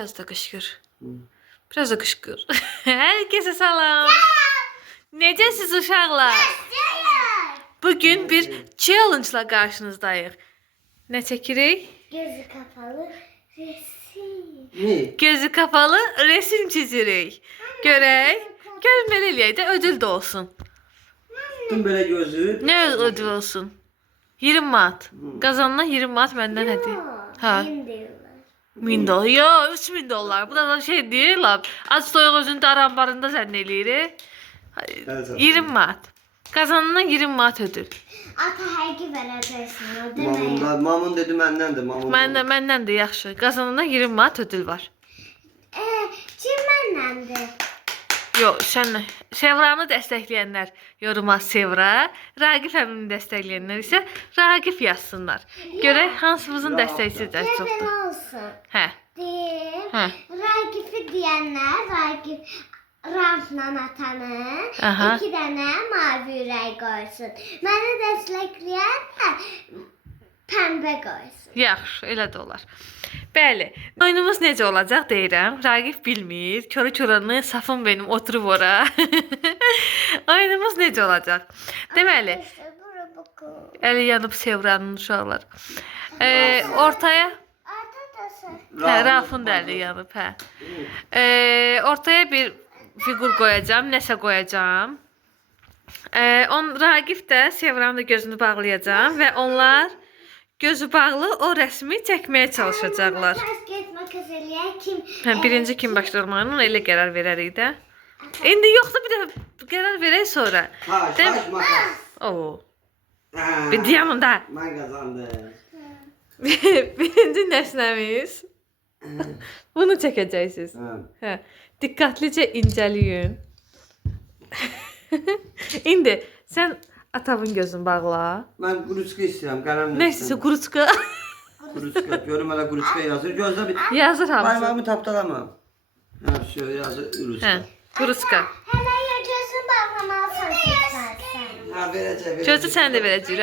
Biraz da qışqır. Biraz da qışqır. Herkese salam. Necəsiz uşaqlar? Bugün bir challenge-la qarşınızdayıq. Nə çəkirik? Gözü kapalı resim. Ne? Gözü kapalı resim çizirik. Görək. Gəlin belə eləyək də ödül də olsun. Tuttum böyle gözü. Nə ödül olsun? 20 manat. Qazanılan 20 manat məndən hədiyyə. Ha. Benim diyorlar. 1000 dolar. Yo, 3000 dolar. Bu da şey deyil lan. Az toyuq özünü arambarında zənn eləyirik. 20 manat. Qazanılan 20 manat ödül. Ata her gibi vereceksin o değil mi? Mamun dedi benden de. Məndən də yaxşı. Qazanılan 20 manat ödül var. Kim benden de? Yo, sən Sevranı dəstəkləyənlər yoruma Sevra, Raqif əmini dəstəkləyənlər isə Raqif yazsınlar. Görək hansımızın dəstəkçisi çoxdur. Ne olsun? Hə. Diyeyim. Hə. Rakif'i diyenler Rakif Rafla atanı Aha. 2 tane mavi ürək qoysun. Məni dəstəkləyənlər pembe koysun. Yaxşı, elə də olar. Bəli, oyunumuz necə olacaq deyirəm. Raqif bilmir. Körə-körəni safım benim oturub ora. Oyunumuz necə olacaq? Deməli, İşte bura bakın. əli yanıb Sevranın uşaqlar. Ortaya Rafın da əli yanıb, hə. Ortaya bir figur qoyacağam, nəsə qoyacağam. Raqif də Sevranın da gözünü bağlayacağam və onlar gözü bağlı o rəsmi çəkməyə çalışacaqlar. Ters getmək üzrə kim? Hə, birinci kim başlamağını elə qərar verərik də. İndi yoxsa bir də qərar verək sonra. Taş, makas. Oo. Bir yanında. Ben kazandım. Birinci nəsnəmiz. Bunu çəkəcəksiniz. Hə. Diqqətlicə incələyin. İndi sən atavın gözünü bağla. Ben kuruçka istiyorum. Kalemle Neyse kuruçka. Kuruçka. Görüm hele kuruçka yazır. Gözle bir. Yazır hamısı. Parmağımı taptalamam. Ha şöyle yazır. Kuruçka. Hə, kuruçka. Hələ ya gözün bağlamalısan sen. Ha vereceğim. Gözü sən də verəcəyik.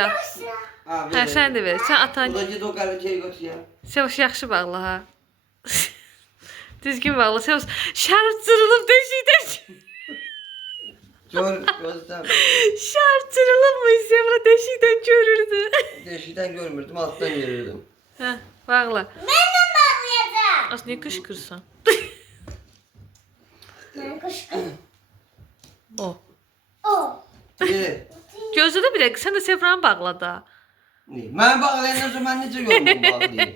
Ha Hə, sən də ver. Sən atan. Buradaki o kadar şey götür ya. Sevoş yaxşı bağla ha. Düzgün bağla. Sevoş şart cırılıb deşikdən. Gözden. Şart cırılıb Sevra deşikdən görürdü. Deşikten görmürdüm. Alttan görürdüm. Hə, bağla. Məndən bağlayacağım. Az niyə qışqırsan? Mən qışqır. O. O. Geri. Gözü də bir dəqiqə. Sən də Sevranı bağla da. Ben bağlayan o zaman necə görmem bağlayayım?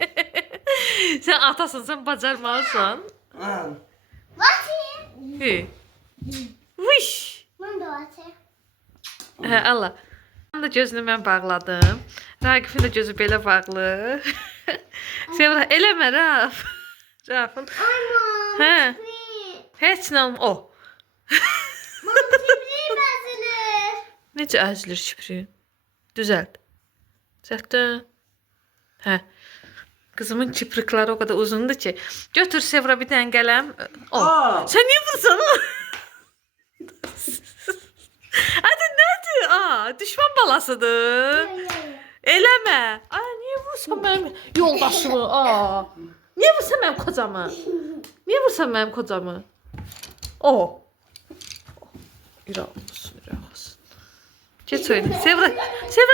Sən atasın, sən bacarmalısan. Ha. Vatayım. Hə. Viş. Mən də vatayım. Hə, Allah. Mən də gözünü mən bağladım. Raqifin də gözü belə bağlı. Sevra, eləmə Raf. Rafın. Aman. Hə. Heç nə o. Mən tibriyim əzilir. Necə əzilir şifrin? Düzəlt. Düzəltdin. Hə. Qızımın kiprikləri o qədər uzundur ki. Götür Sevra bir dənə qələm. O. Aa. Sən niyə vursan o? Adı nədir? Düşman balasıdır. Eləmə. Niyə vursan mənim yoldaşımı? Niyə vursan mənim kocamı? Niyə vursan mənim kocamı? O. İraq olsun, İraq olsun. Geç oyunu. Sevra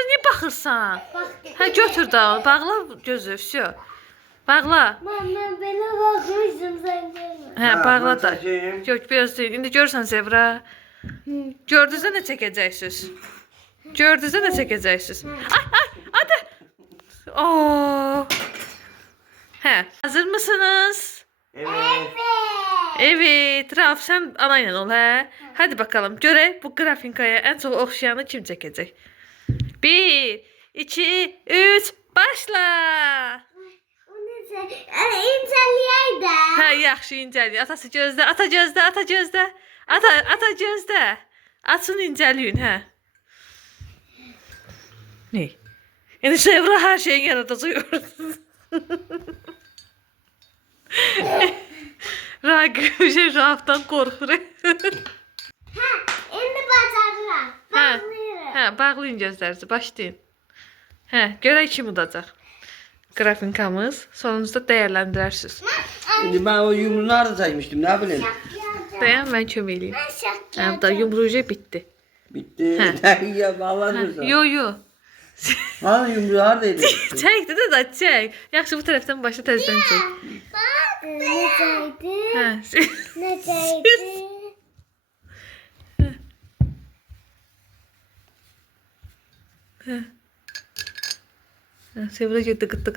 niyə baxırsan? Hə, götür da, bağla gözü, vsyo. Bağla. Mən belə baxmışdım sən görmə. Hə, bağla da. çəkeyim. Yox, biraz deyil. İndi görürsən Sevra. Gördünüzsə nə çəkəcəksiniz? Gördünüzsə nə çəkəcəksiniz? Ay, hadi. Oo. Hə, hazır mısınız? Evet. Evet, Raf sen anayla ol hə. Hadi bakalım görək bu grafinkaya ən çox oxşayanı kim çəkəcək? 1, 2, 3, başla. O necə? İncəliyək də. Hə, yaxşı incəliyin. Atası gözlə, ata gözlə, ata gözlə. Ata gözlə. Açın incəliyin, hə. Ne? Yəni Sevra hər şeyin yaradacaq. Raqib Rafdan qorxur. Hə, indi bacarıram. Bağlayıram. Hə, bağlayın gözlərinizi, başlayın. Hə, görək kim udacaq. Qrafinkamız. Sonunuzda dəyərləndirərsiniz. Şimdi ben o yumruğunu nerede saymıştım ne bileyim. Dayan, mən kömək eləyim. Ben şak Hə, da yumruğu bitdi. Bitti. ya bağlanırsa. Yo. Hani yumruğu neredeydi? Çəkdi də da çək. Yaxşı bu tərəfdən başla təzədən çək. Neceydi? Hə. Neceydi? Sevra getdi qıt.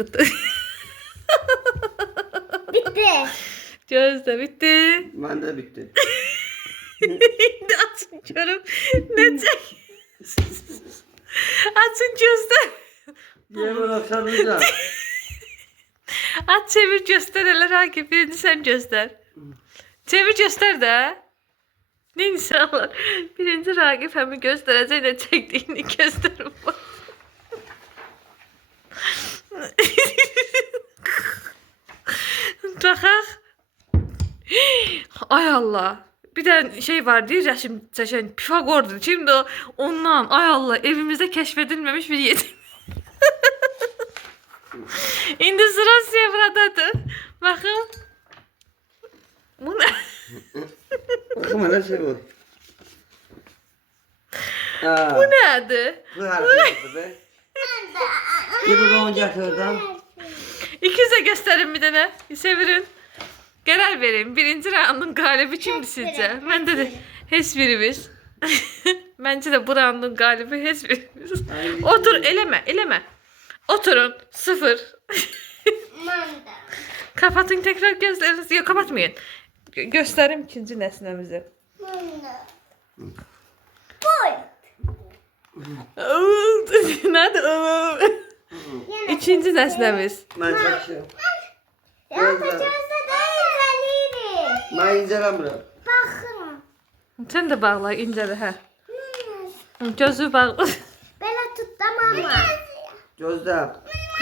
Bitti. Gözdə bitdi. Ben de bitti. İndi açın görüm. Necə? Açın gözdə. Niye böyle akşamlayacağım? Aç çevir göster elə Ragib. Birini sən göstər. Çevir göstər də. Ne insanlar? Birinci Ragib həmi göstərəcək də çəkdiyini göstərim. Baxaq. Ay Allah. Bir de şey vardı, resim çəkən Pifagordur. Şimdi ondan, ay Allah, evimizde keşfedilmemiş bir yedim. İndi sıra Sevra'dadır. Bakın. Bu ne? Bakın öyle şey bu. Bu nedir? Bu harfi yaptı be. Gibi onu getir oradan. İkinize gösterin bir tane. Sevirin. Karar verin. Birinci roundun galibi kimdi sizce? Ben de heç birimiz. Bence de bu roundun galibi heç birimiz. Otur, eleme. Oturun. 0. Manda. Kapatın tekrar gözlerinizi. Yok, kapatmayın. Gösterim ikinci nesnemizi. Manda. Boy. Nerede? İkinci nesnemiz. Ben çekişim. Ya da gözde değil Zaliri. Ben incelemem. Bakın. Sen de bağla, incele ha. Gözü bağla. Böyle tuttum ama. Gözde.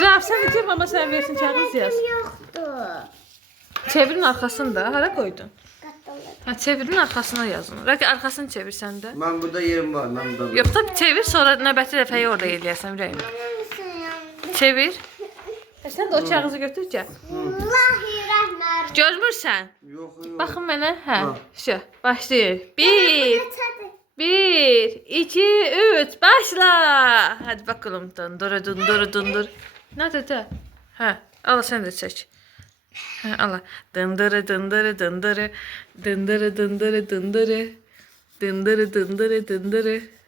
Raf, sen de cem ama sen versin kağıt yaz. Yoktu. Çevirin arkasında. Hara koydun? Katılır. Ha, çevirin arkasına yazın. Raki arkasını çevir sen de. Ben burada yerim var. Ben burada. Yok tabii çevir, sonra növbəti dəfəyi orada eləyərsən ürəyimə. Çevir. Sen de o kağızı götür ki. Bismillahirrahmanirrahim. Görmürsən? Yok yok. Baxın mənə. Hə. Ha. Şu, başlayır. 1, Hadi. 1, 2, 3, başla. Hadi bakalım. Dundur. Nədir də? Hə, al sen de çək. Hə, al. Dındırı.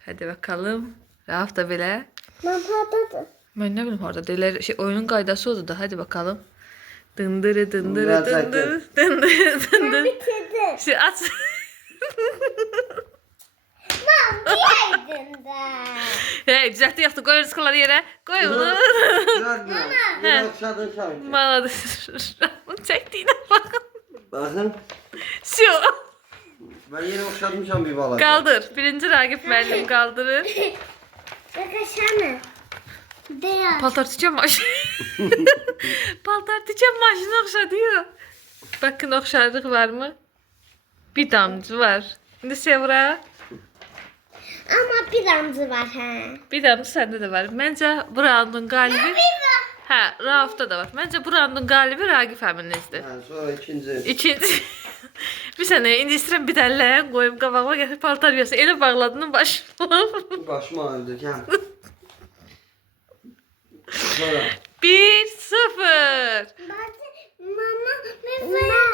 Hadi bakalım. Rauf da belə. Mamadadır. Ben ne bileyim orada deler şey oyunun kaydası oldu da hadi bakalım. Dındırı. Bitirdim. Şey aç. Diyeydin de. Hey düzeltti yaptı, koy rızkıları yere. Koy onu. Görme. Bir okşadın sanki. Bana da çektiğine bakın. Bakın. Şu. Ben yeni okşadım şu an bir balık. Kaldır. Birinci Ragip müəllim kaldırır. Bakışana. Değil. Paltar tüken maşını. Paltar tüken maşını okşatıyor. Bakın okşarlık var mı? Bir damcı var. Şimdi Sevra. Ama bir damcı var ha. Bir damcı sende de var. Bence bu roundun galibi... Ha, Rauf'ta da var. Bence bu roundun galibi Ragip əminizdir. Ha, sonra ikinci. İkinci. Bir sene indi istirəm bir dəlləyə qoyum qabağıma gətirib paltar yasa. Elə bağladın başıma. Başıma ağrıdı. Gel. Sonra. 1-0. Mama bir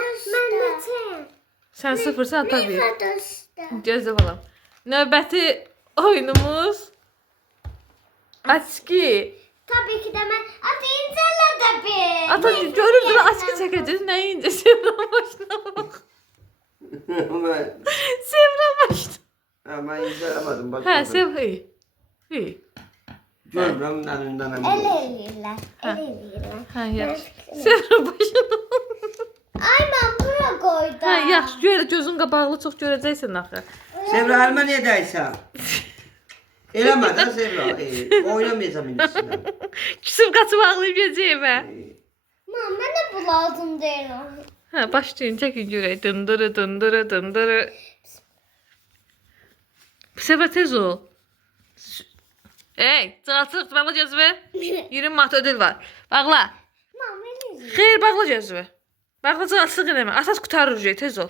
düştü. Sen 0'san tabii. düştü. Gözlə balam. Növbəti oyunumuz Açki. Tabii ki de ben incele de bir. Ata görürdün açki çəkəcək. Nə incə Sevra başına bak. Ben. Sevra başına. Ha, ben incelemedim. Hə, Başladım. Sevra iyi. İyi. Görmem önünden El emin. eliyle. El eliyle. Hə, yaxşı. Sevra başına. Ay ben bura koydum. Hə, yaxşı. Görə gözün qabağlı çox görəcəksən axı. Sevra elma niye deysen? Eleme de Sevra. Oynamayacağım indisine. Küsüb qaçıb ağlayıb yeyəcəyəm hə. Mam ben de bu lazım değil. Hə, başlayın, çəkin görək. Dındırı. Sevra tez ol. Ey, çıx, bana gözümü. 20 manat ödül var. Bağla. Xeyr, bağla gözünü. Bağlaca asıq eləmə. Asas qutarır ucu, tez ol.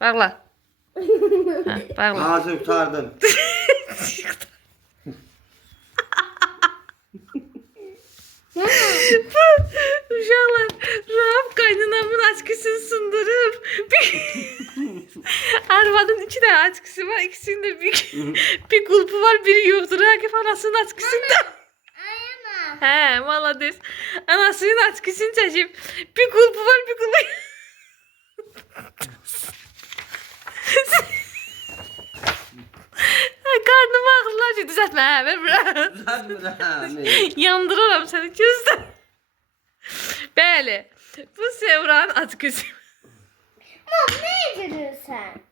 Bağla. Hə, bağla. Hazır tutardım. Uşaqlar, Rahab qaynanamın açkısını sındırıb. Arvadın 2 dənə açkısı var, ikisində bir qulpu var, biri yoxdur. Ragif anasının açkısında. Ayama. Hə, malades. Anasının açkısını çəkib. Bir qulpu var, bir qulpu. Karnım ağrılar ki, düzəltmə, hə, ver bura. Tutardım. Yandıraram səni gözdə. Bəli, bu Sevranın açkısı. Mam ne ediyorsun?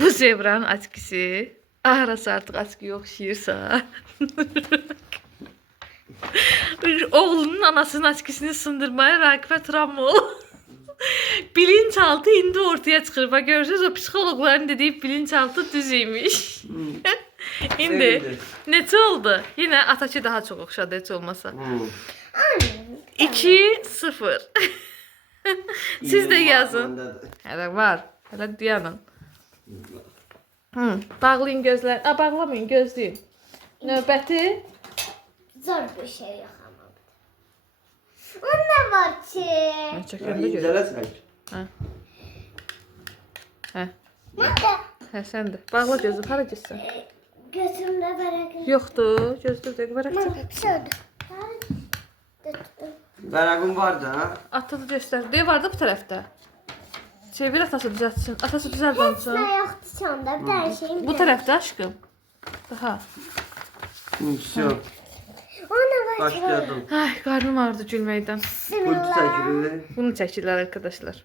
Bu Sevranın açkısı. Arası artıq açkı oxşayırsa. Oğlunun anasının açkısını sındırmaya Ragifə travma oldu. Bilinçaltı indi ortaya çıxır. Bax görürsünüz, o psixologların dediyi bilinçaltı düz imiş. İndi Sevindim. neçə oldu? Yine Ataçı daha çox oxşadı heç olmasa. 2-0. Siz de yazın. Hələ var. Hələ dayanın. Bağlayın gözlər. Bağlamayın, gözləyin. Növbəti Zor bir şey yok ama. O ne var ki? çəkəndə gör. İncələ sən. Hə. Nerede? Hə, sən də. Bağla gözünü, hara getsən? Gözümde bırakın. Yoxdur, gözlə bir dəqiqə bırak. Mama şurada. Vərəqim var da. Atı göstər. Deyə var da bu tərəfdə. Çevir atası düzəltsin. Atası düzəlt Ne olsun. yoktu sonda bir tane şeyim Bu yok. tərəfdə aşkım. Daha. Всё. O ne var ki? Başladım. Ay, qarnım ağrıdı gülməkdən. Pultu çəkildi. Bunu çəkirlər arkadaşlar.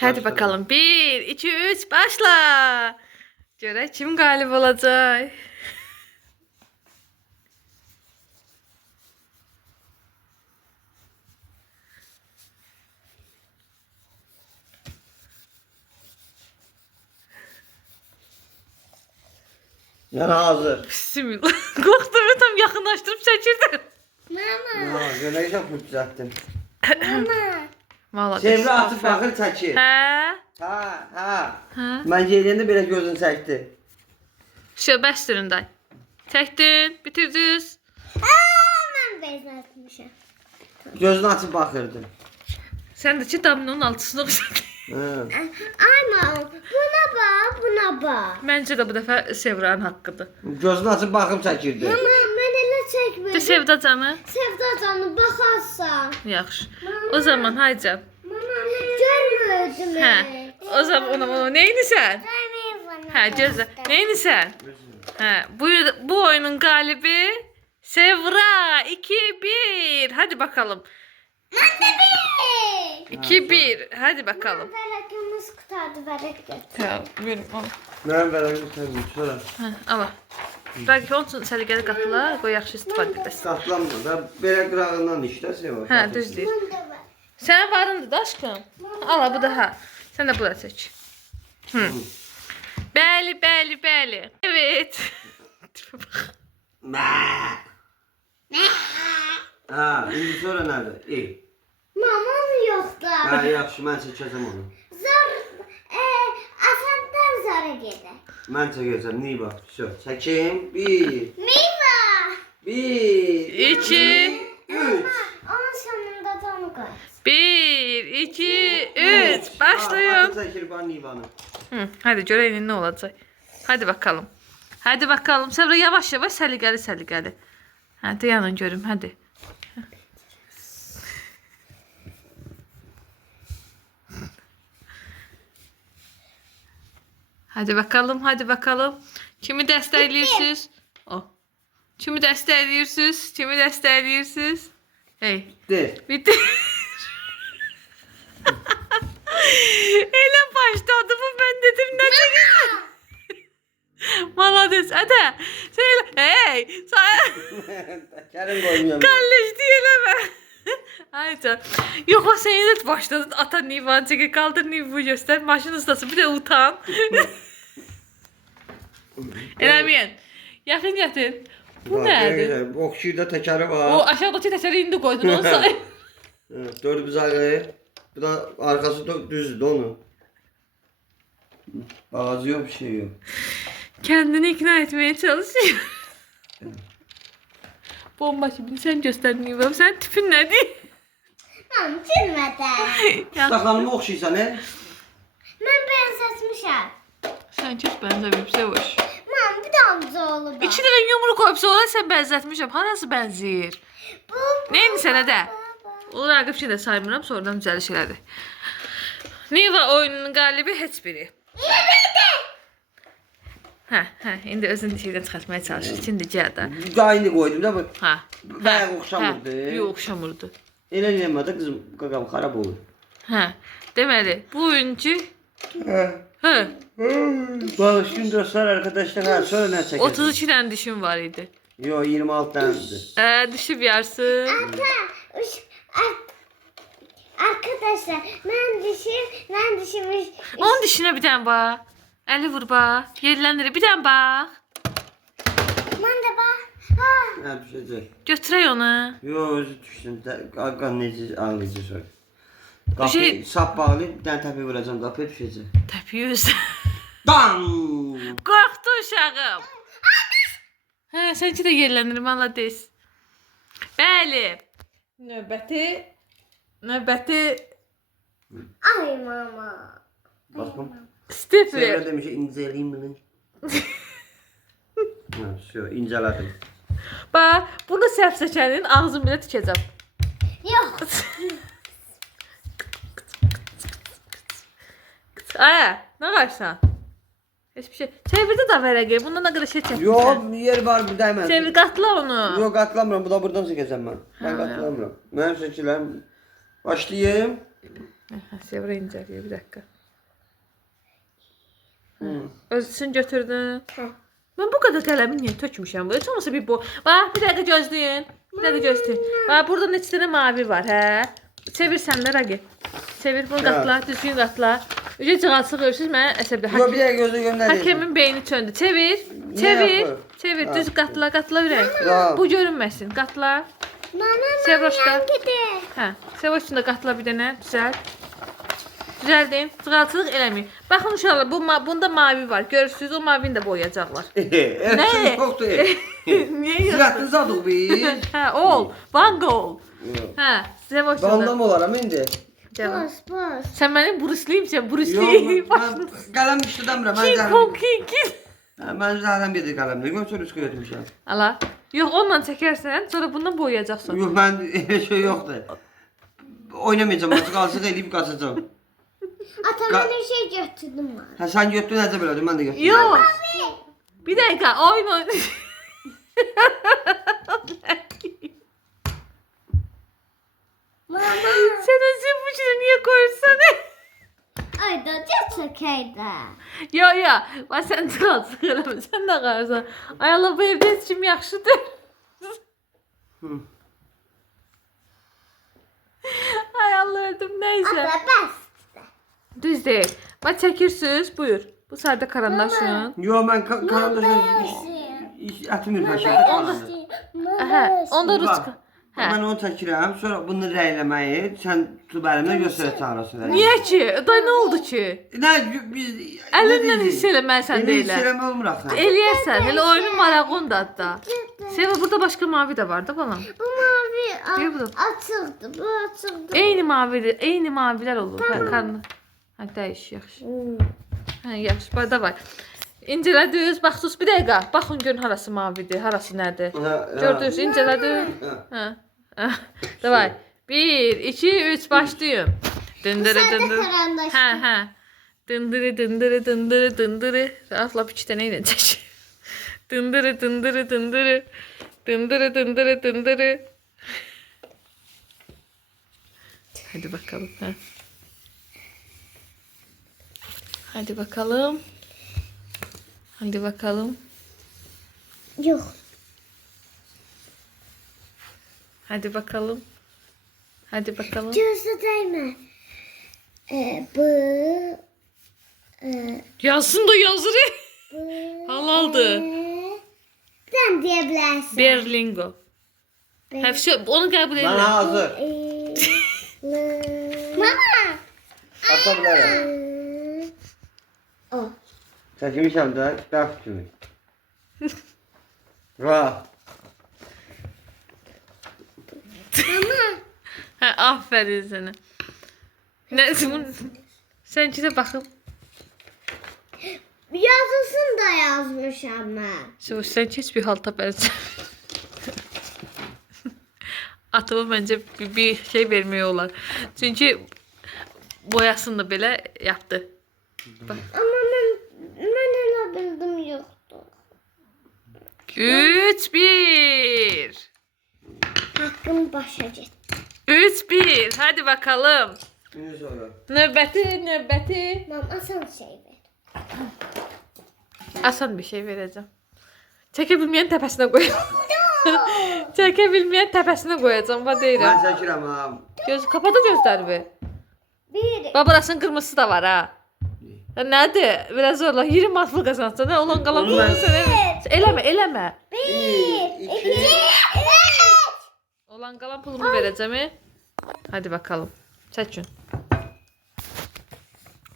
Hadi bakalım. 1, 2, 3, başla. Görək kim qalib olacaq. Yəni hazır. Bismillah. Qorxdum, tam yaxınlaşdırıb çəkirdim. Mama. Ha, görəcəm pult düzəltdim. Mama. Vallahi. Sevri atıb baxır çəkir. Hə? Ha. Hə? Mən gedəndə belə gözünü çəkdi. Bəsdirin day. Çəkdin, bitirdiniz. Ben benzetmişim. Gözünü açıb baxırdı. Sən də ki domino'nun altısına oxşadın. Hə. Ay mam buna bak buna bak. Məncə də bu dəfə Sevranın haqqıdır. Gözünü açıb baxıb çəkirdi. Mama ben ele De çekmedim. Sevda canı. Sevda canı bakarsan. Yaxşı. O zaman haycan. Mama görmürdüm. Hə. O zaman ona neyini sən? Hə, gözlə. Neyini sən? Hə, bu oyunun qalibi Sevra 2-1. Hadi bakalım. Ben de bir. 2-1. Hadi bakalım. Berekimiz kurtardı bereket. Tamam, verim al. Mən vərəqim təbii sonra. Hə, al. Bəlkə onun üçün səliqəli qatla, qoy yaxşı istifadə edəsən. Qatlanmır da belə qırağından işlə Seva. Hə, düz deyir. Ben de var. Sənin varındır da aşkım. Al, bu da ha. Sən də bura çək. Bəli, bəli, bəli. Evet. Tipə bax. Ha, indi sonra nədir? İyi. Mamam yoktu. Ha, yaxşı, mən çəkəcəm onu. Zor. Asandan zora gider. Mən çəkəcəm, Niva. Всё, çəkim. 1, Miva. 1, 2, 3. Onun sonunda da onu koy. 1, 2, 3. Başlayın. Atı çəkir bana Nivanı. Hadi görəyin nə olacaq. Hadi bakalım. Hadi bakalım. Sevra yavaş yavaş səliqəli səliqəli. Hadi yanın görüm, hadi. Hadi bakalım, hadi bakalım. Kimi dəstəkləyirsiniz? O. Kimi dəstəkləyirsiniz? Kimi dəstəkləyirsiniz? Hey, De. bitti. Elə başladı bu, ben dedim ne çekeceğim. Malades, hadi. Sen elə, hey, sen Kərim qoymuyorum. kalleş deyələmə. Ay can. Yox, o sen elə başladın, ata Nivan çəkə, qaldır Nivu göstər, maşın ustası, bir de utan. Eləməyin. Yaxın gətir. Bu nədir? Okşuyda təkəri var. O aşağıdakı təkəri indi qoydun onu say. Evet, dördü buzağı. Bu da arkası da düzdür onun. Ağzı yok, bir şey yok. Kendini ikna etmeye çalışıyor. Bomba şimdi sen göstermiyorum. Sen tipin ne değil? Mam, çürmədə. Sakalımı okşuysan he? Mən bənzətmişəm. Sen çok benzemişsin hoş. Mam, bir də amca olub. İçine de yumru koyup sonra sen benzetmişim. Harası benzeyir? Neyini sənə də? O Raqib için de saymıram, sonradan düzəliş elədi. Niva oyununun qalibi heç biri. Hə, indi özünü şeydən çıxartmaya çalışır. Şimdi cəda. Daha indi koydum da bu. Hə. Bayağı oxşamırdı. Yox, oxşamırdı. Elə eləmədə qızım qaqam xarab olur. Hə. Deməli, bu oyuncu hə, Bağışlayın dostlar, arkadaşlar. Ha, sonra ne çekelim? 32 dənə dişim var idi. Yo, 26 tanedir. Düşüb yarsın. Arkadaşlar, mən dişim. Onun dişinə bir dənə bax. Əli vur bax. Yerləndir. Bir dənə bax. Mən də bax. Ha. Ha, düşecek. Götürək onu. Yo, özü düşsün. Qaqan necə ağlayacaq sonra. Bir şey- Qapı, sap bağlayıb, bir dənə təpi vuracam, qapıya düşəcək. Təpiyi üstə. Bam! Qorxdu uşağım. Hə, sənki də yerləndir, malades. Bəli. Növbəti Ay mama. Baxım. Stifler. Sevra demiş ki, inceleyeyim bunu. Ha, şu, inceledim. Bax, bunu səhv seçənin ağzını belə tikəcəm. Yox. Ay, nə qarsan? Heç bir şey. Çevirdi də vərəqi. Bundan nə qədər şey çəkmişsən. Yo, yer var burada hemen. Çevir, qatla onu. Yo, qatlamıram, bu da buradan çəkəcəm mən. Mən qatlamıram. Mənim seçilərim. Başlayayım. Sevra incəliyir, bir dəqiqə. Özün götürdün. Hə. Mən bu qədər qələmi niyə tökmüşəm? Heç olmasa bir bu. Bax, bir dəqiqə gözləyin. Bir dəqiqə gözləyin. Bax, burada neçə dənə mavi var, hə? Çevir sən də Rəqi. Çevir, bunu qatla, düzgün qatla. Ücə cığalsıq görürsünüz, mənə əsəbli. Yo, bir dəqiqə gözlə göndərəcəm. Hakemin beyni çöndü. Çevir, Ne çevir, yapır? çevir. Ha. Düz qatla, qatla ürək. Tamam. Bu görünməsin. Qatla. Mama, Sevroşda. gedir. Hə, Sevoşun da qatla bir dənə. Düzəl. Düzəldin. Cığalçılıq eləməyin. Baxın uşaqlar, bunda mavi var. Görürsünüz, o mavini də boyayacaqlar. Ne? Yoktu. Niyə yox? Silahınızı aldık biz. Hə, ol. Van gol. Hə, Sevoşun da. Bandam olaram indi. Cavab. Bas. Sən mənim Bruce-liyim, sən Bruce Yo, Lee. mən qələm işləmirəm. Mən King Kong King. Mən zaten bir qələmlə götür üstə götürmüşəm. Ala. Yox, onunla çəkərsən, sonra bundan boyayacaqsan. Yox, mən elə şey yoxdur. Oynamayacağım, açıq alsıq eləyib qaçacağım. Ata, mən bir şey götürdüm var. Hə, sən götür necə belədin, mən də götürüm. Yox. Bir dəqiqə, oyun. Mama. Sən özün bu şeyi niyə qoyursan? Ay da çəkəydə. Yo, bax sən çıxalsın eləmə, sən də qarsan. Ay Allah, bu evdə heç kim yaxşıdır. Ay Allah, öldüm, neysə. Ata, bəs. Düz deyil. Bax çəkirsiniz, buyur. Bu sarda karandaşın. Yo, mən karandaşla ətim ürpəşəm. Hə, onda ruska. Hə. Mən onu çəkirəm, sonra bunu rəyləməyi sən tutub əlimdən göstərə çağırasın. Niyə ki? Day nə oldu ki? Nə, biz... Əlindən hiss eləməsən Elə hiss deyilər. eləmə olmur axı. Eləyərsən, elə oyunun marağındır hatta. Seva, burada başqa mavi də var da balam. Bu mavi Deyir bu da. açıqdır, bu açıqdır. Eyni mavidir, eyni mavilər olur. Hə, qarnı. Hə, dəyiş, yaxşı. Hə, yaxşı, burada var. İncələdiniz, baxsınız bir dəqiqə. Baxın görün harası mavidir, harası nədir. Gördünüz, incələdiniz. Hə. Davay. 1, 2, 3 başlayın. Dındırı dındırı. karandaş. Hə. Dındırı dındırı dındırı dındırı. Rahatla bir iki dənə ilə çək. Dındırı dındırı dındırı. Dındırı dındırı dındırı. Hadi bakalım. Ha. Hadi bakalım. Hadi bakalım. Yox. Hadi bakalım. Hadi bakalım. Gözlə dəymə. Bu. Yazsın da yazır. Bu. Halaldı. Sen diyebilirsin. Berlingo. Hepsi onu kabul Ben edirəm. hazır. Mama. Atabilirim. O. Çekmişim de graf kimi. Graf. Mama. Hə, aferin sənə. Nə sən ki də baxım. Yazısını da yazmışam ben. Sən heç bir halta bənzər. Atıma məncə bir şey vermək olar. Çünki boyasını da belə yapdı. Ama ben öyle bildim yoktu. 3-1. Hakkım başa gitti. 3-1. Hadi bakalım. Şimdi soru. Növbəti. Mama sen şey ver. Asan bir şey verəcəm. Çəkə bilməyən təpəsinə qoyacağam. Çəkə bilməyən təpəsinə qoyacağam. Va deyirəm. Ben çekirəm ha. Kapadı gözlərimi. Bir. Babarasının qırmızısı da var ha. Ya nədir? Biraz zorla. 20 manat pul qazansan. Nə olan qalan pulunu sənə. Eləmə. Bir. İki. Üç. Olan qalan pulumu verəcəm. Hadi bakalım. Çəkin.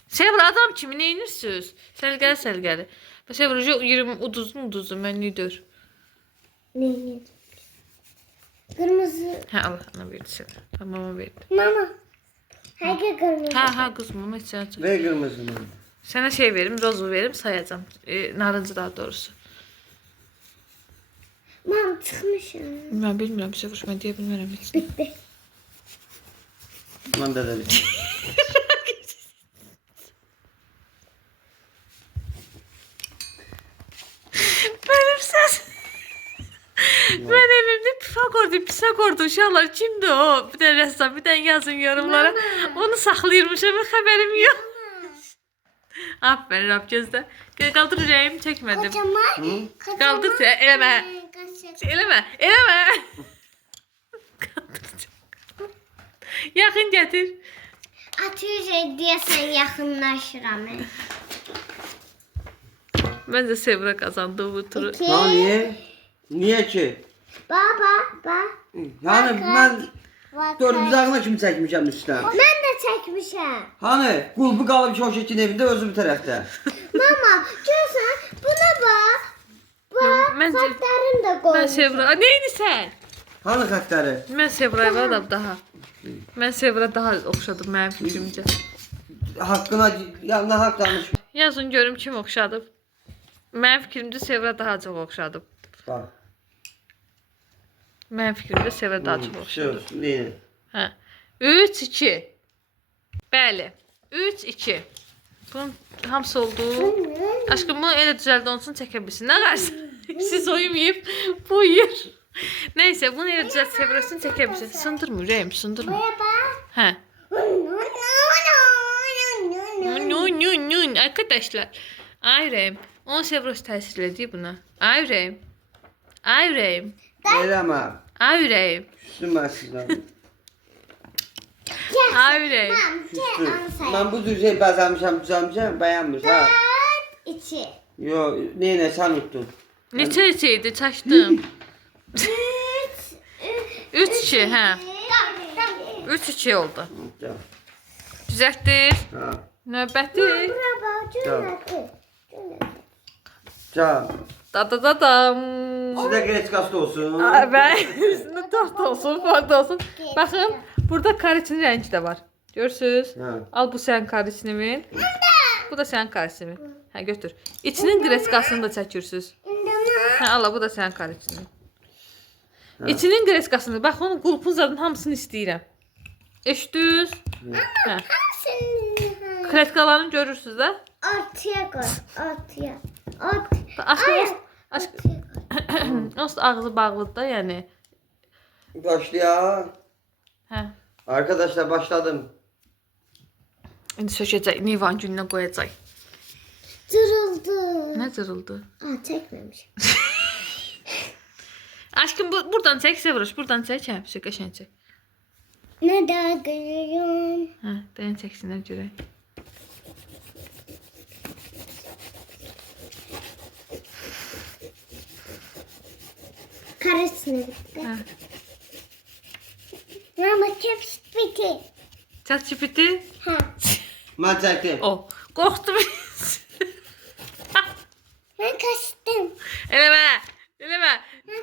Sevr adam kimi neyinirsiniz? Səlgəli. Sevr 20 uduzdu mən nidir. Ne? Kırmızı. Hə Allah ana verdi sənə. Tamam verdi. Mama. Hangi kırmızı? Hə qızım onu içəcəm. Ver kırmızını. Sənə şey verim, rozu verim, sayacağam. Narıncı daha doğrusu. Mam çıkmışım. Mən bilmirəm, Sevr, mən deyə bilmirəm heç. Bitti. Ben de dedim. Benim ses. Ben evimde Pisagor'du uşaqlar. Kimdi o? Bir tane rəssam, bir tane yazın yorumlara. Onu saxlayırmışam, xəbərim yox. Aferin Rab gözdə. Qaldır ürəyim çəkmədim. Kocaman. Qaldır, eləmə. Yaxın gətir. Atıyor diyesen yakınlaşıram. Məncə Sevra kazandı bu turu. İki. Ha niye? Niye ki? Baba. Yani ben Bak. dördümüzü kimi çekmişim üstüne. Ben de çekmişim. Hani kulbu kalıp Şoşet'in evinde özü bir tarafta. Mama görsen buna bak. Bak Məncə saçlarını da mən koymuş. Sevra. Neyini sən? Hani katları? Mən Sevra'ya var daha. Mən Sevra daha oxşadım mənim fikrimcə. Hakkına yanına hak danış. Yazın görüm kim oxşadı. Mənim fikrimcə Sevra daha çox oxşadı. Bak. Mənim fikrimcə Sevra daha çox oxşadı. Söz. Neyin? Hə. 3-2. Bəli. 3-2. Bunun hamısı oldu. Aşkım bunu elə düzəldə olsun çəkə bilsin. Nə qarşı? Siz oymayıb bu uyur. Neyse bunu elə düzəlt Sevrasını çəkə bilsin. Sındırma ürəyim, sındırma. Buraya bak. Hə. Nun arkadaşlar. Ay ürəyim. Onun Sevrası təsir edir buna. Ay ürəyim. Ay ürəyim. Eleme. Ay ürəyim. Küstüm ben sizden. Ay ürəyim. Küstüm. Ben bu düzeyi düzelmişim beğenmiş ha. İçi. Yo neyine sen unuttun. Neçə şeydi çaşdım. 3-2 hə. 3-2 oldu. Tamam. Düzəltdir. Ha. Növbəti. Buraya bak. Cümleti. Can. Da. Size greçkası olsun. Ben üstünde 4 olsun, farklı olsun. Baxın, burada kariçin rəngi də var. Görürsüz? Ha. Al bu sənin kariçinimin. Bu da sənin kariçinin. Hə götür. İçinin qreçkasını da çəkirsiniz. Hə Allah bu da sənin kariçinin. İçinin qreçkasını, bax onun qulpun zadının hamısını istəyirəm. Eşdiniz? Hə. Kretkalarını görürsüz də. Ortaya koy. Ortaya. Aşkım, onsuz ağzı bağlıdır da yəni. Başlıyor. Hə. Arkadaşlar başladım. İndi sökəcək, Nivan gününə qoyacaq. Cırıldı. Nə cırıldı? Çekmemişim. Aşkım buradan çək, Sevruş, buradan çək, hə, şey qəşəng çək. Ne daha görüyorum. Hə, dayan çəksinlər görək. Karısını bitti. Ha. Mama çöp bitti. ChatGPT. Ha. Mən çəkdim. O. Qorxdum. Ben kaçtım. Eləmə. Eləmə.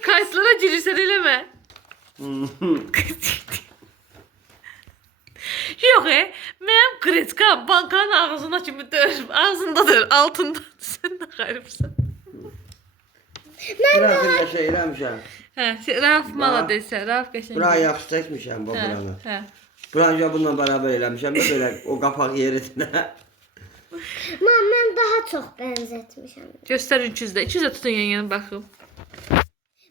Kayıtlara girirsən eləmə. Yox, mənim kreskam bankanın ağzına kimi deyil. Ağzında deyil, altında. Sən də xəribsən. Biraz da şey eləmişəm. Hə, Raf mala desə, Raf qəşəng. Bura yaxşı çəkmişəm bu Hə, buranı. hə. Buranca bununla bərabər eləmişəm də belə o qapaq yerinə. Mama ben daha çok benzetmişim. Göstər 200-də. 200-də tutun yan-yana baxım.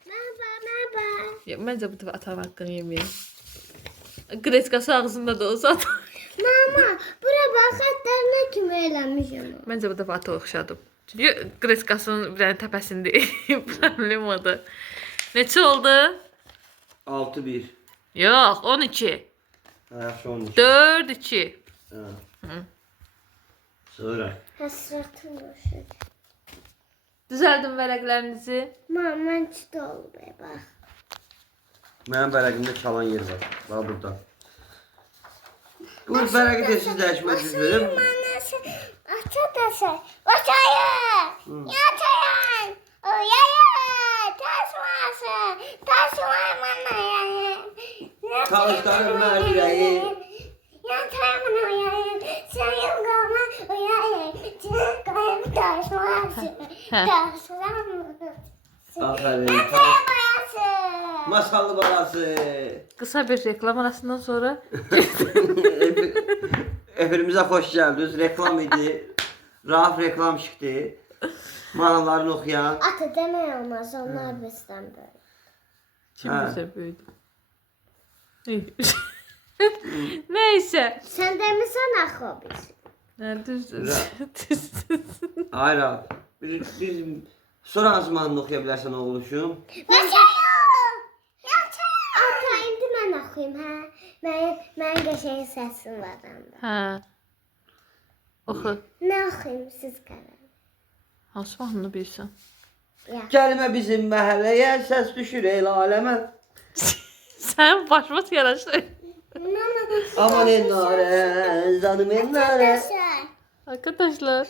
Merhaba. Ya, məncə bu dəfə atan haqqını yeməyəm. Kreskası ağzında da olsa ata. Mama bura bak hatta ne kimi eləmişim. Məncə bu dəfə ata oxşadım. Çünki kreskasının bir dənə təpəsində problem odur. Neçə oldu? 6-1. Yox, 12. Yaxşı olmuş. 4-2. Hə. Sonra. Hasretim boşu. Düzəldim vərəqlərinizi. Mama çıtı oldu be bak. Mənim bərəqimdə çalan yer var. Bax burada. Bu bərəqi də siz dəyişmək istəyirəm. Manası açadası. Başayı. Yatayan. O yaya. Taşması. Taşmay manaya. Çalışlarım var ürəyi. Yatayan manaya. Sayım qalma o yaya. Çıkayım taşması. Hə. Taşması. Aferin. Yatayan bayası. Masallı balası. Qısa bir reklam arasından sonra Efirimize hoş geldiniz. Reklam idi. Raf reklam çıktı. Mahnılarını okuyan. Ata demək olmaz, onlar bizdən böyle. kim Hə. bizə böyüdü? Neyse. Sən demisən axı o biz. Hə, düzdür. Ra- Düzdür. Hayır Raf. Biz sonra hansı mahnını okuya bilərsən oğluşum? Ata, indi mən oxuyum, hə? Mən qəşəng səsim var onda. Hə. Oxu. Nə oxuyum, siz qərar. Hansı mahnını bilirsən? Ya. Gəlmə bizim məhəlləyə, səs düşür el aləmə. Sən başıma yaraşır. Aman ennare, zanım ennare. Arkadaşlar.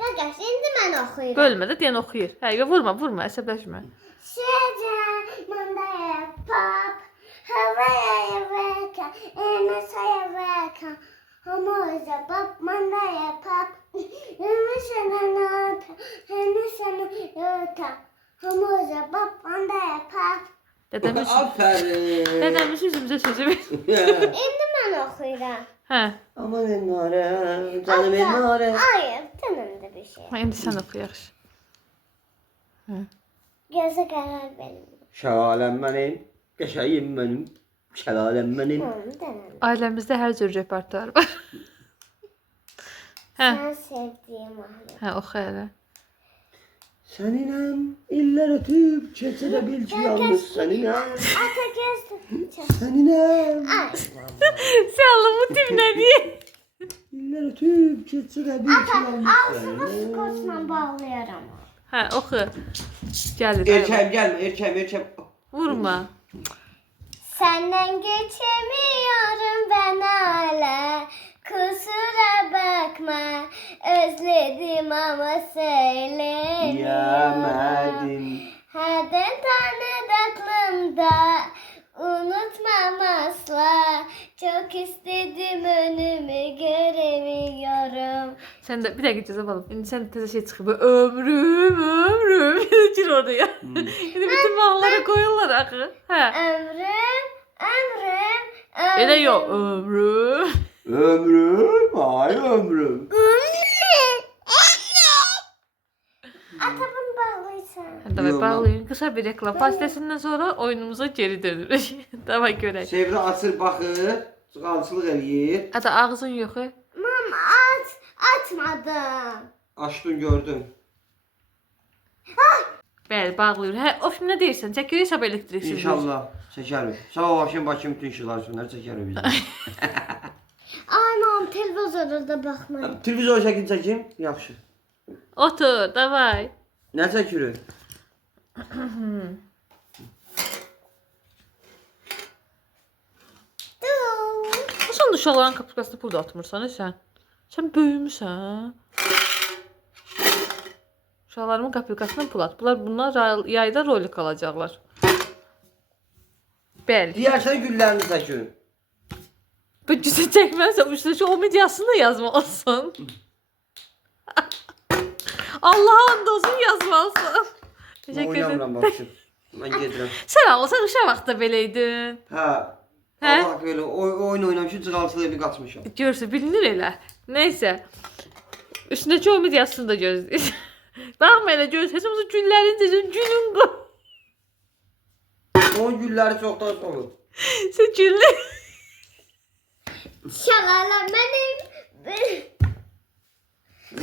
Qaqaş, indi mən oxuyuram. Bölmə də deyən oxuyur. Hə, yo, vurma, əsəbləşmə. Dədəmiz, Aferin. dədəmiz üzümüzə sözü ver. İndi mən oxuyuram. Hə. Aman ennare, canım ennare. Hayır, tanımda bir şey. İndi sən oxu yaxşı. Gözə qərar verin. Şəlaləm mənim, qəşəyim mənim, şəlaləm mənim. Onu denəm. Ailəmizdə hər cür repertuar var. Hə. Sən sevdiyim mahnı. Hə, oxu hələ. Səninəm, illər ötüb, keçə də bil ki, yalnız səninəm. Ata gözlə. Səninəm, Sən Allah bu tip nədir? illər ötüb, keçə də bil ki, yalnız Ağzımı səninəm. skoçla bağlayarım. Hə, oxu. Gəlir. Erkəm, gəlmə, erkəm. Vurma. Senden geçemiyorum ben hala. Kusura bakma. Özledim ama söyleme. Yemədim. Her tane aklımda. Unutmam asla. Çok istedim önümü göremiyorum. Sən də bir dəqiqə cəza alım. İndi sən təzə şey çıxıb. Ömrüm. Gir oraya. İndi bütün mahnıları qoyurlar axı. Hə. Ömrüm. Elə yox. Ömrüm. Ömrüm, ay ömrüm. Atabın bağlıysan. Hə, davay Yox, bağlayın. Qısa bir reklam fasiləsindən sonra oyunumuza geri dönürük. Davay görək. Sevri açır, baxır, çıxalçılıq eləyir. Ata ağzın yox. Mama açmadım. Açdın, gördün. Bəli, bağlayır. Hə, o film nə deyirsən? Çəkirik hesab elektriksiz. İnşallah çəkərik. Sabah akşam Bakı bütün işıqlar sönər, çəkərik biz. Ay mam televizorda da bakmayın. Televizor şəkil çəkim, yaxşı. Otur, davay. Nə çəkirik? Sən də uşaqların kapurkasını burada atmırsan, sən? Sən böyümüsən. Uşaqlarımın kapurkasını pul at. Bunlar yayda rolik alacaqlar. Bəli. Deyərsən güllərini çəkirik. Bu güzel çəkməzsən, üstəki o mediasını yazmalısın. Allah'a and olsun yazmalısın. Mən Teşekkür ederim. oynamıram baxışım. Mən gedirəm. Sən Allah, sən uşaq vaxtda belə idin. Hə. Hə? Allah belə oyun oynamışım, cığaltıda bir qaçmışam. Görsə, bilinir elə. Neysə. Üstündəki o mediasını da gözləyir. Baxma elə göz, heç olmasa güllərin desin, gülün qoy. Onun gülləri çoxdan solub. Sən güllə. Şalala benim.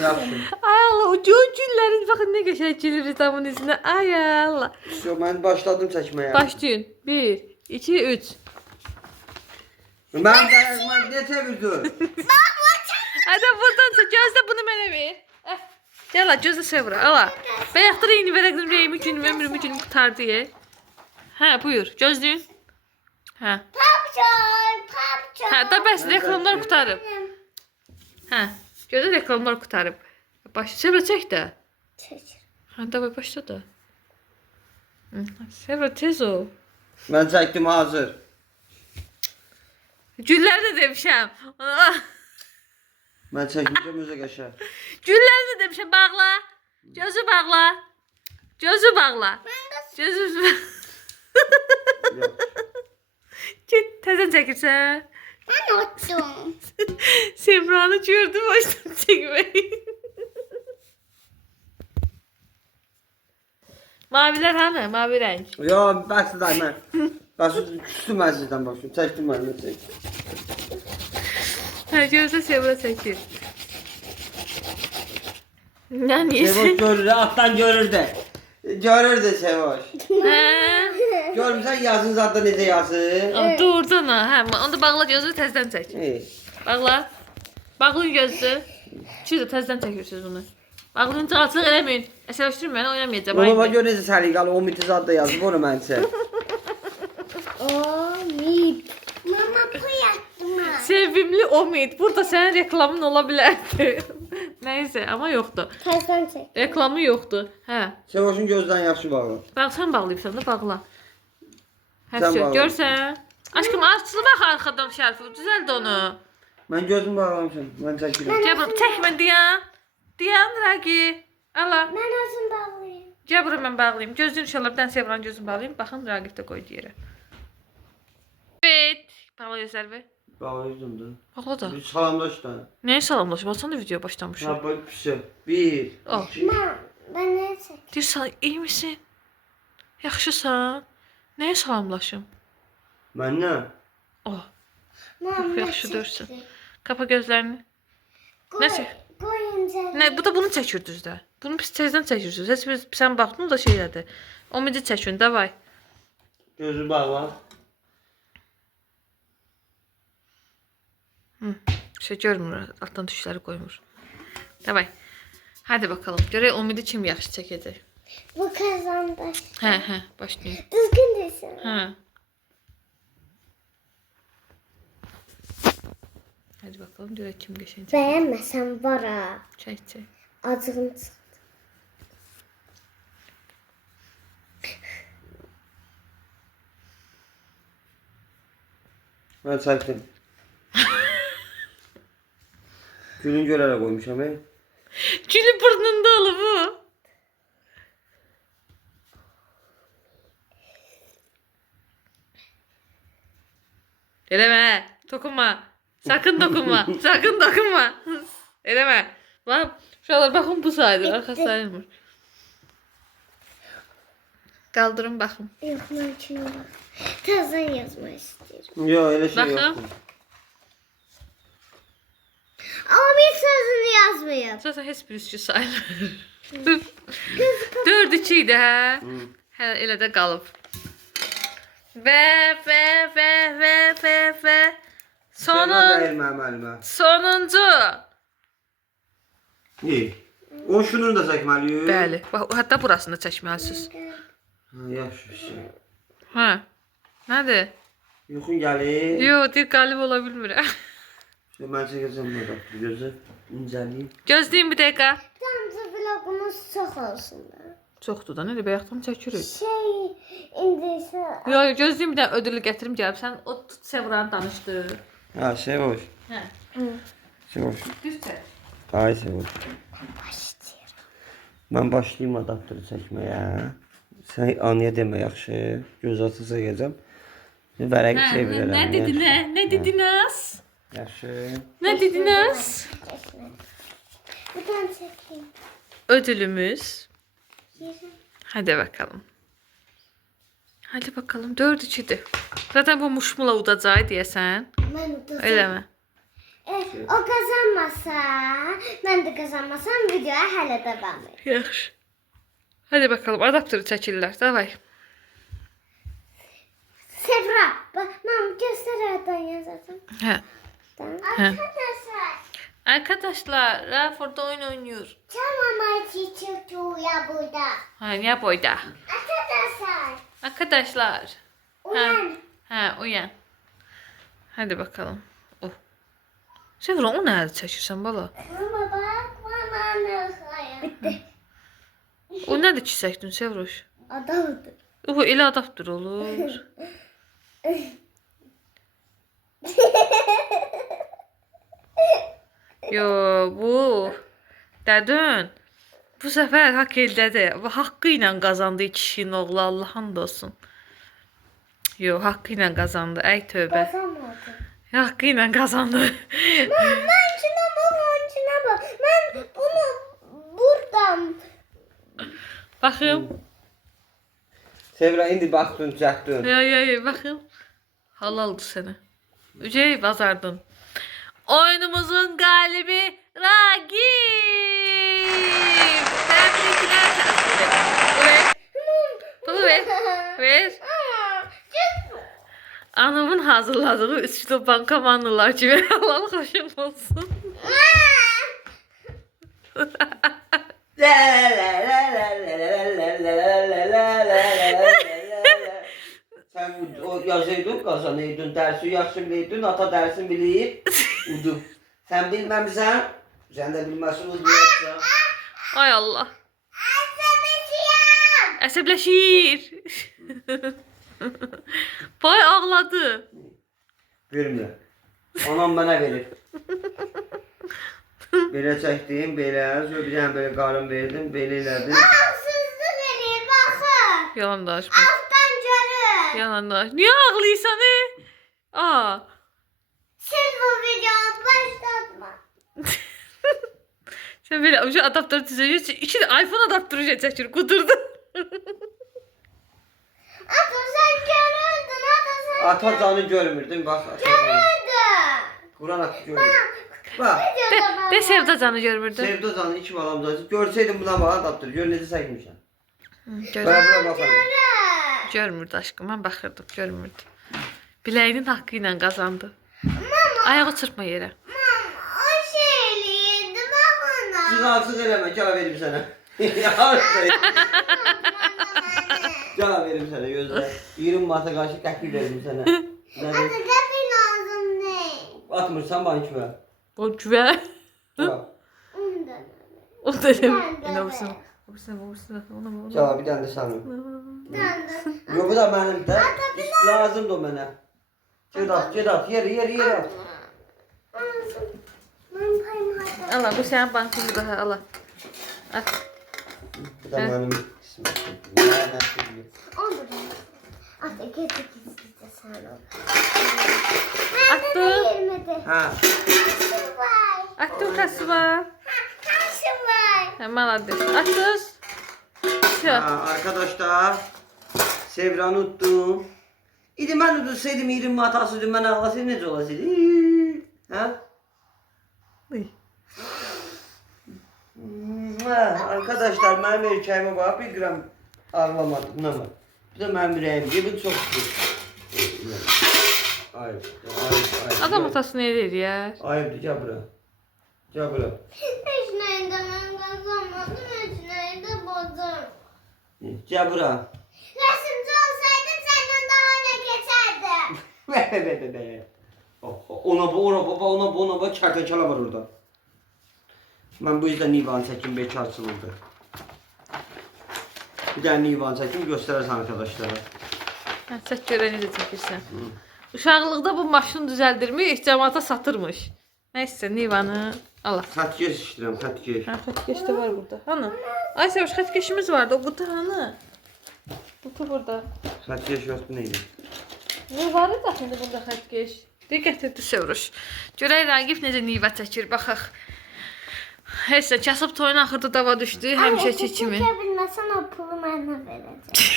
Yaxşı. Ay Allah, o güllərin baxın nə qəşəng gülür adamın üzünə. Ay Allah. Mən başladım çəkməyə. Başlayın. 1, 2, 3. Mən nə çevirdin? Hadi buradan tut. Gözlə bunu mənə ver. Gəl, gözlə sevra. Ala. Bayaqdır eyni verəqdim reyimi günüm, ömrümü günüm qutardı ye. Hə, buyur. Gözləyin. Hə. Papçay. Hə, da bəs reklamlar qutarıb. Hə. Gözlə reklamlar qutarıb. Sevra çək də. Çek. Hə, davay başla da. Sevra tez ol. Mən çəkdim hazır. Gülləri də demişəm. Mən çəkmişəm özə qəşəng. Gülləri də demişəm, bağla. Gözü bağla. Gözü bağla. Gözü Git, təzən çəkirsən. Ben ottum. Semra'nı gördüm, başladım çəkməyi. Maviler hanı? Mavi renk. Yo, bəs də mən. Bəs küstüm mən sizdən başım. Çəkdim mən də çək. Ha, gözlə Semra çəkir. Ya niye? Sevoş görür, alttan görür de. Görür de Sevoş. Hə? Görmüsən yazın zaten necə yazır? Doğrudan ha. Hə, onu da bağla gözünü təzdən çək. Bağla. Bağlayın gözünü. Siz də təzdən çəkirsiniz bunu. Bağlayın, cağaçılıq eləməyin. Əsəbləşdirməyin, oynamayacağım. Ona görə necə səliqəli o mitizad da yazıb onu mən sən. Omid. Mama koyattım ha. Sevimli Omid. Burada sənin reklamın ola bilərdi. Nəysə, amma yoxdur. Tersten çek. Reklamı yoxdur. Hə. Sevoşun gözdən yaxşı bağlı. Bax, sən bağlayıbsan da bağla. Sən Hətta bağla. görsən. Aşkım, açılı bax arxadan şərfi. Düzəld onu. Mən gözümü bağlamışam. Mən çəkirəm. Gəl bura, çəkmə deyən. Deyən Rəqi. Ala. Ben özüm bağlayayım. Gəl bura, mən bağlayayım. Gözün inşallah bir dənə Sevran gözünü bağlayayım. Baxın, Rəqif də qoydu yerə. Evet. Bağla gözəlvi. Bağlayırdım da. Bağla da. Bir salamlaş da. Nəyə salamlaşıb? Sən də videoya başlamışıq. Ha bak pisi. Bir. Al. İki. Ma, ben ne çek? Deyirsən, iyi misin? Yaxşısan? Nəyə salamlaşım? Ben ne? Oh. Mama Yaxşı dursun. Kapa gözlərini. Ne çek? Koyunca. Nə, bu da bunu çəkirdiniz də. Bunu pis tezdən çəkirsiniz. Heç bir sən baxdın da şeylədir. O midi çəkin, davay. Gözü bağla. Şey görmür, altdan tuşları qoymur. Davay. Hadi bakalım. Görək o midi kim yaxşı çəkəcək. Bu kazandı. Hə, başlayın. Düzgün değilsin. Hə. Hadi bakalım, görək kim qəşəng çəkəcək. Beğenmesen var ha. Çək. Acığın çıktı. Ben çəkdim. Gülün görərək qoymuşam. Gülü burnunda olub bu. Eləmə, dokunma. Sakın dokunma. Sakın dokunma. Eləmə. Bax, uşaqlar baxın bu saydır, arxa sayılmır. Qaldırın baxın. Yok makine bak. Tazan yazmak istiyorum. Yo öyle şey Baxın. yok. Ama bir sözünü yazmayın. Zaten heç bir üstü sayılır. 4-2 idi hə? Hə, elə də qalıb. Və. Sonra Sonun, değil mənim əlimə. sonuncu. İyi. O şunun da çəkməliyik. Bəli. Bax, hətta burasını da çəkməlisiniz. Ha, yaxşı bir şey. Hə. Nədir? Yuxun gəlir. Yo, deyir qalib ola bilmirəm. Mən çəkəcəm burada. Gözü incəliyim. Gözləyin bir dəqiqə. Tamam, vlogumuz çox olsun da. Çoxdur da, nədir? Bayaqdan çəkirik. İndi isə Yo, gözləyin bir dənə ödülü gətirim gəlib. Sən o Sevranı danışdır. Ha, Sevoş. Hə. Sevoş. Düz çək. Ay Sevoş. başlayırıq. Mən başlayayım adaptörü çəkməyə. Sən anıya demə yaxşı. Göz atı çəkəcəm. Vərəqi Hə, çevirərəm. nə dediniz? Nə dediniz? Yaxşı. Nə dediniz? Bir tane çekeyim. Ödülümüz. Yerim. Hadi bakalım. Hadi bakalım. 4-2'dir. Zaten bu muşmula udacağı diyesen. Ben udacağım. Öyle mi? O kazanmasa, ben de kazanmasam videoya hələ devam edir. Yaxşı. Hadi bakalım. Adaptörü çəkirlər. Davay. Sevra, bak, mam göster oradan yazacağım. Hə. Arkadaşlar, Arkadaşlar, Raf orada oyun oynuyor. tamam çiçeği ya burada. Ha, ne boyda? Arkadaşlar, Arkadaşlar. uyan. Ha, uyan. Hadi bakalım. Oh. Sevra, o nerede çəkirsən bala? Mama bak, mama ne hayal. Bitti. O nerede çəkdin Sevroş? Adamdır. O elə adaptör olur. Yo, bu dədün bu səfər haqq eldədir. Bu haqqı ilə qazandı iki kişinin oğlu, Allahın da olsun. Yo, haqqı ilə qazandı. Ey tövbə. Kazanmadı. Haqqı ilə qazandı. Ben şuna bak, şuna bak. Ben bunu buradan. Baxım. Sevra indi baxdın, çəkdin. Ya, baxım. Halaldır sənə. Ücey bazardın. Oyunumuzun galibi Ragib. Tebrikler. Bunu ver. Ver. Anamın hazırladığı üstü banka manlılar kimi Allah hoşum olsun. Sən o yazaydın, qazanaydın, dərsi yaxşı biləydin, ata dərsin bilib, udub. Sən bilməmisən, sən də bilməsin, uduyacaqsan. Ay Allah. Əsəbləşir. Bay ağladı. Vermirəm. Anam mənə verir. Belə çəkdim, belə, sonra bir dənə belə qarın verdim, belə elədim. Haksızlık verir bakın. Yalan danışma. Alttan görün. Yalan danışma. Niye ağlıysan Aa. Siz bu videoyu başlatma. Sen böyle şu adaptörü çiziyorsun. İki de iPhone adaptörü çekiyor. Kudurdu. Ata sen görürdün. Ata sen Ata canı görmürdün, bax. Ata canı. görürdün. Quran atı görmür. Bax. De Sevda canı görmürdü. Sevda canı iki balamda. Görsəydin buna bax, adaptır. Gör necə çəkmişəm. Gör, Buna baxalım. görmürdü aşkım. Ben bakırdım. Görmürdü. Bileğinin hakkıyla kazandı. Ayağı çırpma yere. O şeyliydi bak ona. Cızalsız eləmə, gəl verim sənə. Gəl verim sənə, gözlə. 20 mata qarşı qəpik verim sənə. Ata kapı lazım değil. Atmırsan bankimə. O güve. Bax. Ondan. O da ne? Ben de Ne olsun? Olsun. Onu. Gəl bir dənə də sənin. Ben de. Yo, bu da mənim də. Lazımdır o mənə. Get at, yer at. Ben payımı hatta. Allah bu senin bankın daha Allah. At. Bu da mənim qismətim. Onu da. Ata gece gizlice sen ol. Attı. Girmedi. Ha. Kaşı var. Attı kasıma. Kaşı var. Hemen hadi. Attız. Ha, arkadaşlar, Sevranı utdum. İdi mən udursaydım 20 matasıydım, mən ağlasaydım necə olasaydı? Hə? Arkadaşlar, mənim erkəyimə bax, bir qram ağlamadım, nə var? Bu da mənim ürəyim, bu çox güzel. Ayıp. Adam atası ne dedi ya? Ayıpdır, gəl bura. Gəl bura. Hiç neyden kazanmadım. Gel bura. Resimci olsaydım senden daha öne geçerdim. Ona bu, ona baba, ona bu, ona bu. Kertenkele var orada. Ben bu yüzden Nivan çekim bekarçılığıdır. Bir tane Nivan çekim gösteririz arkadaşlara. Hə, çək görə necə çəkirsən. Uşaqlıqda bu maşını düzəldirmiş, cəmaata satırmış. Nəysə, Nivanı alaq. Xətkeş işləyirəm, xətkeş. Hə, xətkeş də var burada. Hanı? Ay Səvuş, xətkeşimiz vardı. O qutu hanı? Qutu burada. Xətkeş yoxdur neydi? Ne var idi axı indi bunda xətkeş? De gətirdi Səvuş. Görək Ragif necə nivə çəkir, baxaq. Heç nə, kasıb toyun axırda dava düşdü, həmişə çəkimi. Çəkə bilməsən o pulu mənə verəcəm.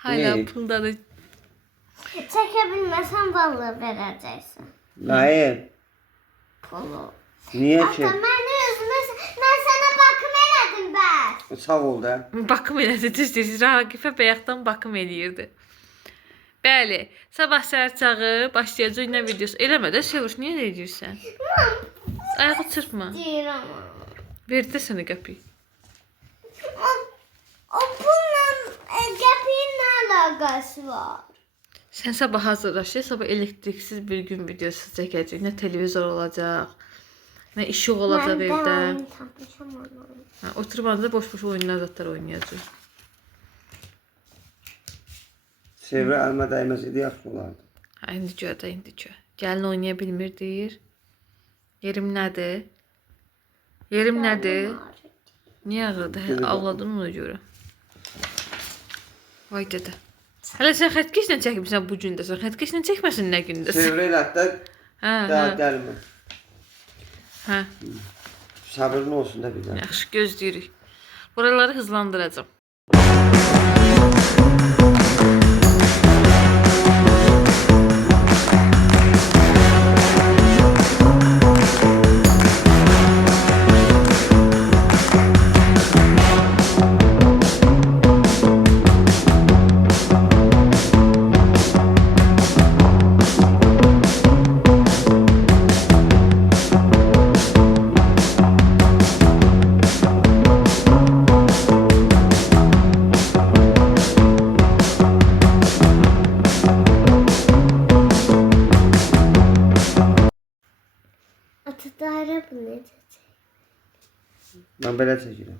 Hala Ne? puldadır. Çəkə bilməsən vallahi verəcəksən. Naim, Pulu. niyə Ata ki? mən sənə baxım elədim bəs. Sağ ol da. Bakım elədi, düzdür. Ragifə bayaqdan bakım eləyirdi. Bəli, sabah səhər çağı başlayacaq nə videosu. Eləmə də Səvuş, niyə nə edirsən? Ayağı çırpma. Deyirəm. Verdi sənə qəpik. O pulla qəpiyin nə əlaqəsi var? Sən sabah hazırlaş, sabah elektriksiz bir gün videosu çəkəcək. Nə televizor olacaq, nə işıq olacaq evdə. Tapmışam onu. Hə, oturmanda boş-boş oyunlar zatlar oynayacaq. Sevrə əlmə dəyməsəydi yaxşı olardı. Hə, indi gör də, indi gör. Gəlin oynaya bilmir deyir. Yerim nədir? Yerim nədir? Niyə ağrıdı? Hə, ağladım ona görə. Vay dədə. Hələ sən xətkeşlə çəkmirsən bu gündə. Sən xətkeşlə çəkməsin nə gündəsən. Sevrə elətdə Hə, daha hə. gəlmə. Hə, Səbrin olsun da bir də. yaxşı gözləyirik. Buraları hızlandıracağam. Atıdara bu necə? Mən belə çəkirəm.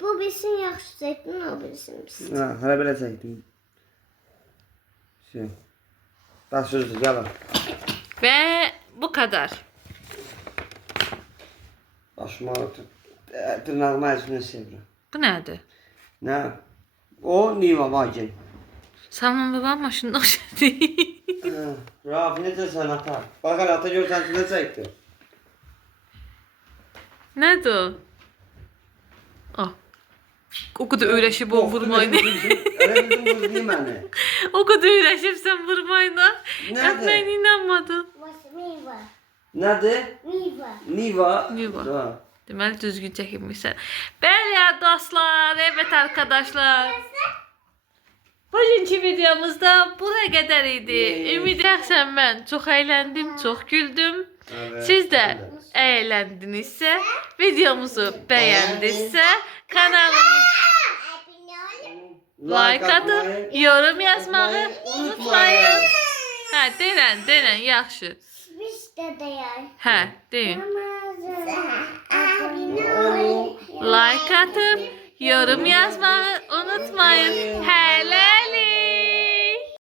Bu bilsin yaxşı çəkdin, o bilsin pis. Hə, hələ belə çəkdim. Şey. Bax sözdür, gəl. Və bu kadar. Başıma dırnağıma əzmini sevirəm. Bu nədir? Nə? O Niva Vagin. Salman babam maşında oxşadı. Rafi necəsən ata? Bax hələ ata görsən ki, nə çəkdi? Nədir o? Ah. O qədər öyrəşib o vurmayla. Elə bildim vurdu məni. O qədər öyrəşibsən vurmayla. Nədir? Mən inanmadım. Miva. Nədir? Miva. Niva. Niva. Da. Deməli düzgün çəkilmişsən. Bəli dostlar, evet arkadaşlar. Bugünkü videomuzda bura qədər idi. Ümid edirəm mən çox əyləndim, çox güldüm. Evet, Siz də ben de. əylendinizsə, videomuzu bəyəndinizsə, kanalımıza like atıp, yorum yazmağı unutmayın. Hə, denən, yaxşı. Biz də deyək. Hə, deyin. Abone ol. Like atıp, yorum yazmağı unutmayın.